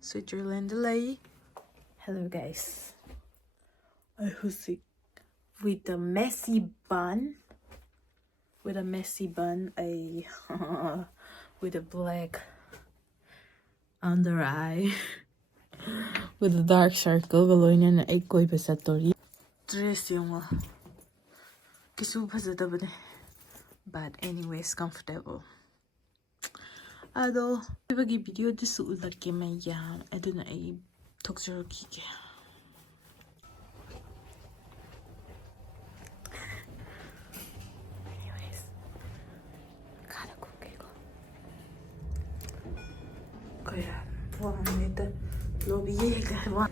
Switzerland lay. Hello guys. I husik with a messy bun. With a messy bun, I with a black under eye. With a dark circle, galoy na ay koy basa tori. Dress yung kisu basa bane. But anyways, comfortable. Ado, ibagi video disu ulake may yam. Ado na ay tokzero kike. Anyways, kada ko kiko. Kaya, buwan nito. Lobby ga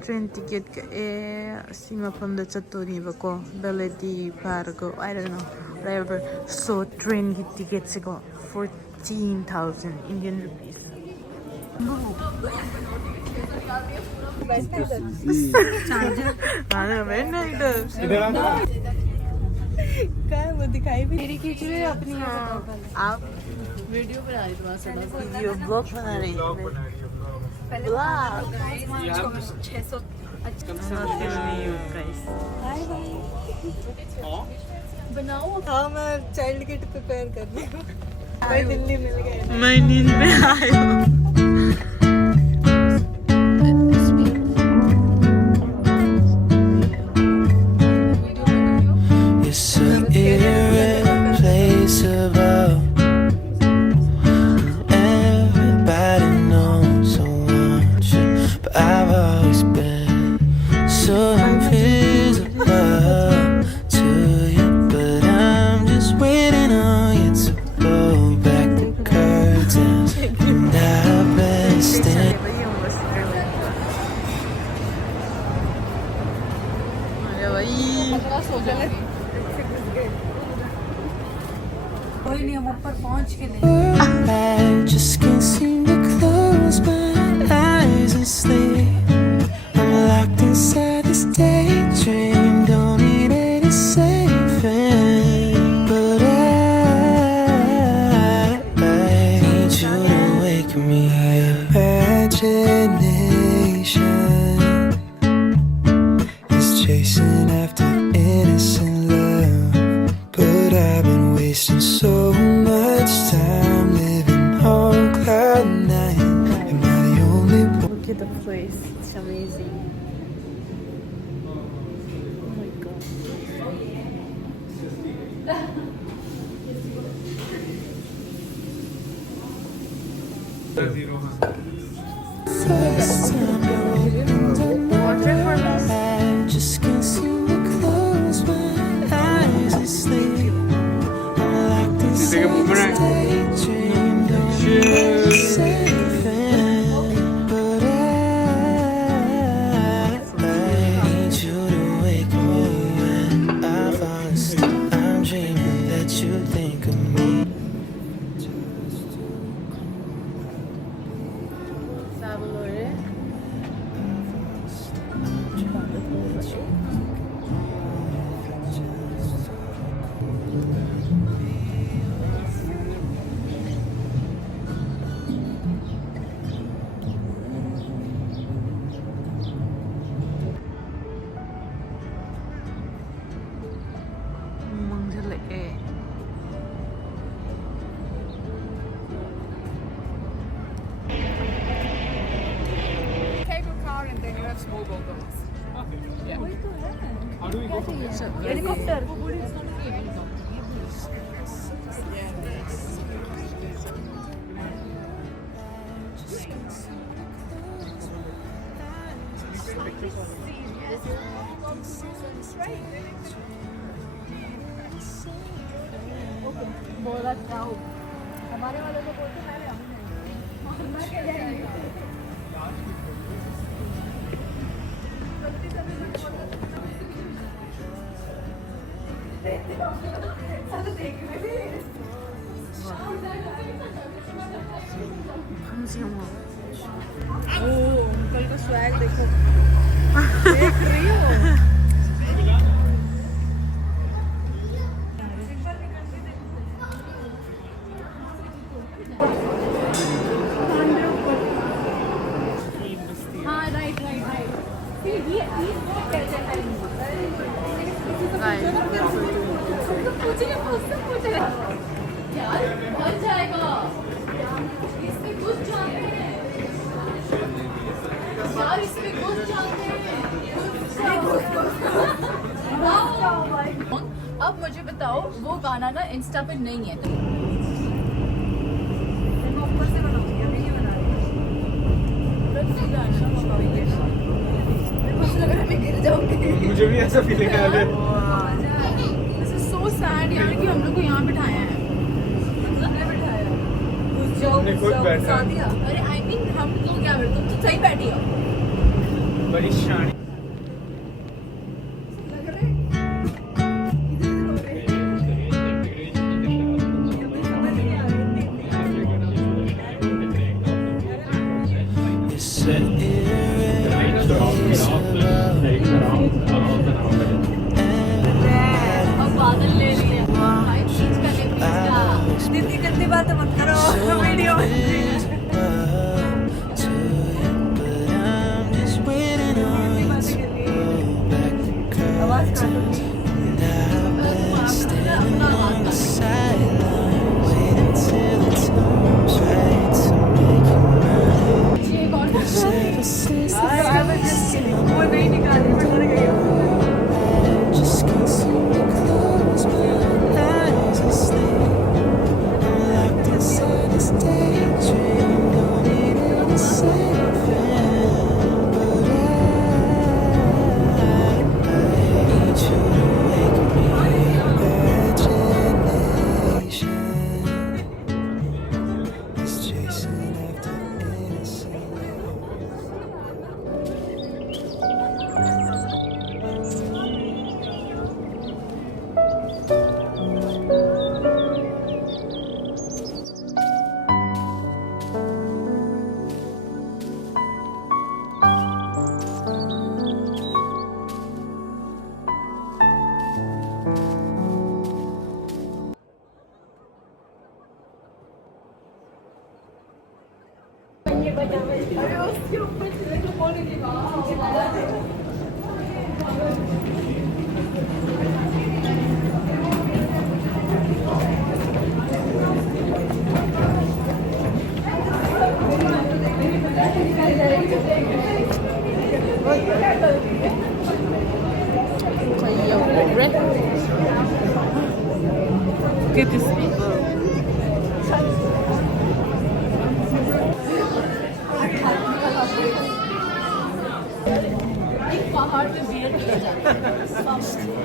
train ticket ka sima from the chatori bako Beledi Pargo, I don't know, whatever. So train tickets go 14,000 Indian rupees. आप video बना रही video blog बना रही बनाओ। हाँ मैं child kit prepare कर रही हूँ। भाई दिल्ली मिल गए। मैं नींद में आई हूँ। कोई नहीं, हम ऊपर पहुंच के I just can't seem to close my eyes and sleep. I'm locked inside this daydream. Don't need any saving, but I need you to wake me up. Imagination is chasing after innocent love, but I've been wasting so much time living on cloud nine. Am I the only one? Look at the place, it's amazing. Oh my god. First time I just can't seem to close my eyes and sleep. I'm locked inside this daydream. Don't need saving, but I need you to wake me when I fall asleep. I'm dreaming that you think of me. Sabalore. Take a car and then you have small gondolas. Yeah. How do we go from here? Helicopter. बोला जाओ हमारे वाले को बोलते मैं uncle का swag देखो देख रही हो मुझे मुझसे पूछ रहे यार बन जाएगा इसमें कुछ जानते हैं यार इसमें कुछ जानते हैं अब मुझे बताओ वो गाना ना इंस्टा पे नहीं है मुझे भी ऐसा फीलिंग आ रहा है। दिस इज सो सैड यार कि हम लोग को यहाँ बिठाया है हमने खुद बैठा अरे आई मीन हम लोग क्या बैठे तुम तो सही बैठी हो बड़ी शान You sit here अब बादल ले लिए भाई प्लीज कर ले प्लीज दीदी गंदी बातें मत करो video but I'm just waiting on you to go back to college. And I've been standing on the sideline, waiting till the time's right to make you mine. Cause ever since the first time वो नहीं निकाली मैं डर गई हूँ I just can't seem to close my eyes and sleep. I'm locked inside this daydream, don't need any saving. But I need you to wake me. Imagination is chasing after innocent love. Look at these people. पहाड़ पे beer किया जाता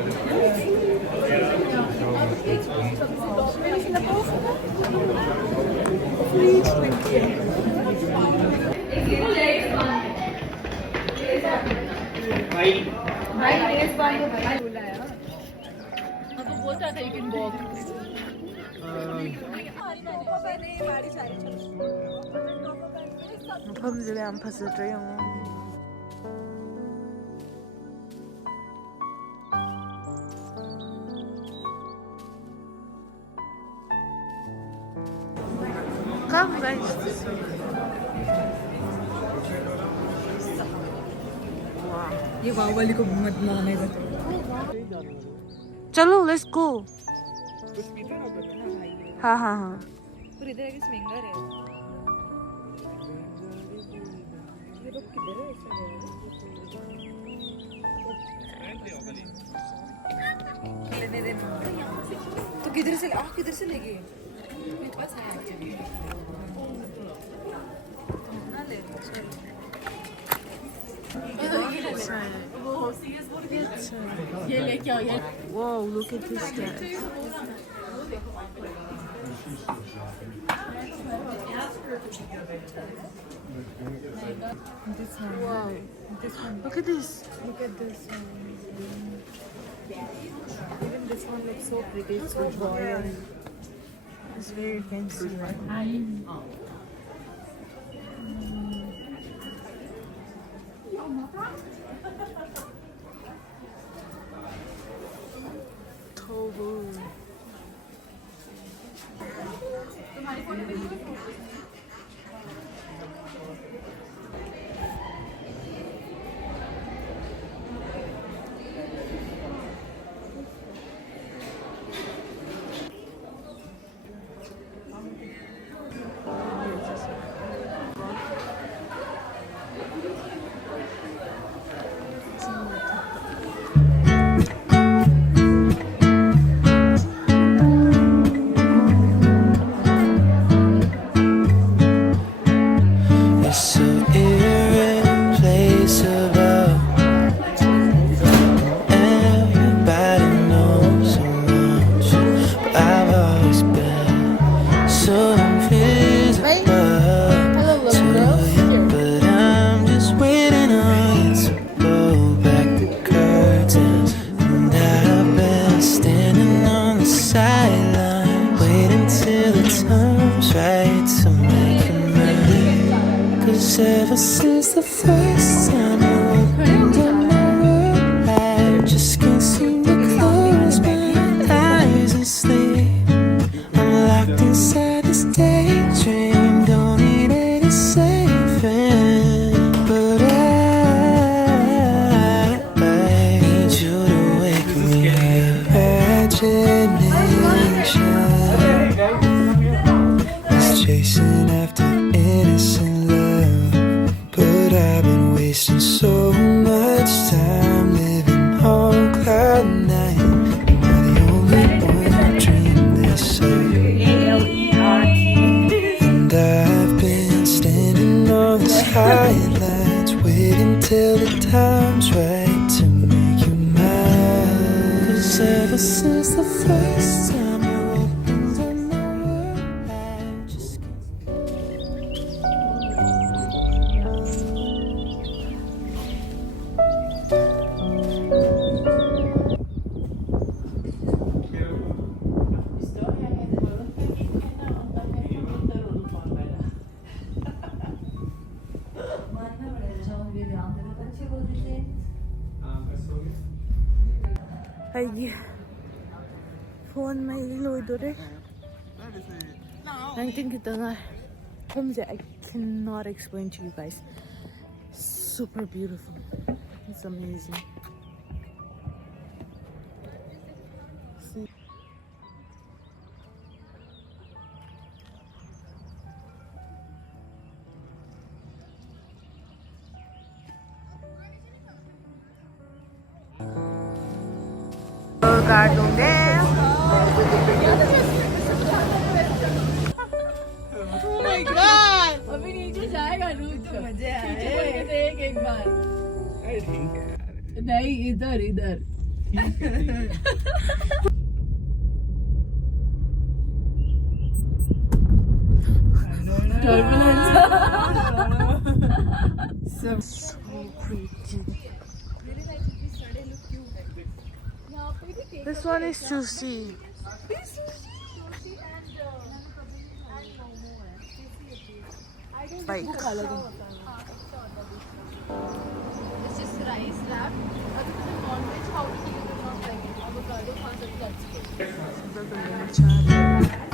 अब वो बोलता था you can walk मफमसे ꯌꯥꯝ ꯐꯖꯗ꯭ꯔꯦ ꯌꯦꯡꯉꯣ Come guys, this way. Wow. ये वाव वाली को मत मारने का चलो लेट्स गो कुछ पीते ना पहले हाँ हाँ हाँ पर इधर एक स्विंगर है ये लोग किधर है ऐसा लेने देना तो किधर से ले गए मेरे पास है एक्चुअली ना ले वो सीरियस बोल के ये लेके आओ ये Whoa, look at this guy. this one Wow. this one Look at this. look at this one even this one looks so pretty so royal It's very fancy. Tobu. is so irreplaceable. Everybody knows I want you, but I've always been so invisible to you. But I'm just waiting on you to pull back the curtains, and I've been standing on the sideline, waiting till the time's right to make you mine. 'Cause ever since the first time you opened up my world, I just can't seem to close my eyes and sleep. I'm locked inside this daydream, don't need any saving. But I need you to wake me up. Imagination is chasing after innocent love, but I've been wasting so much time living on cloud nine. Am I the only one who dreamed this up? And I've been standing on the sidelines, waiting till the time's right to make you mine. 'Cause ever since the first time you opened up my world, I just can't. ꯑꯩꯒꯤ phone ꯃꯩ ꯂꯣꯏꯗꯣꯔꯦ 19 ꯈꯤꯇꯪ ꯉꯥꯏ ꯃꯐꯝꯁꯦ I cannot explain to you guys. Super beautiful. It's amazing. See? गार्डूंगे अभी नीचे जाएगा रुक मजे आए देख एक बार अरे ठीक है यार, नहीं इधर इधर so pretty. This one is juicy. Like It's just rice wrapped. अगर तुझे non-veg how to you will not like it. Avocado खा सकते हैं. the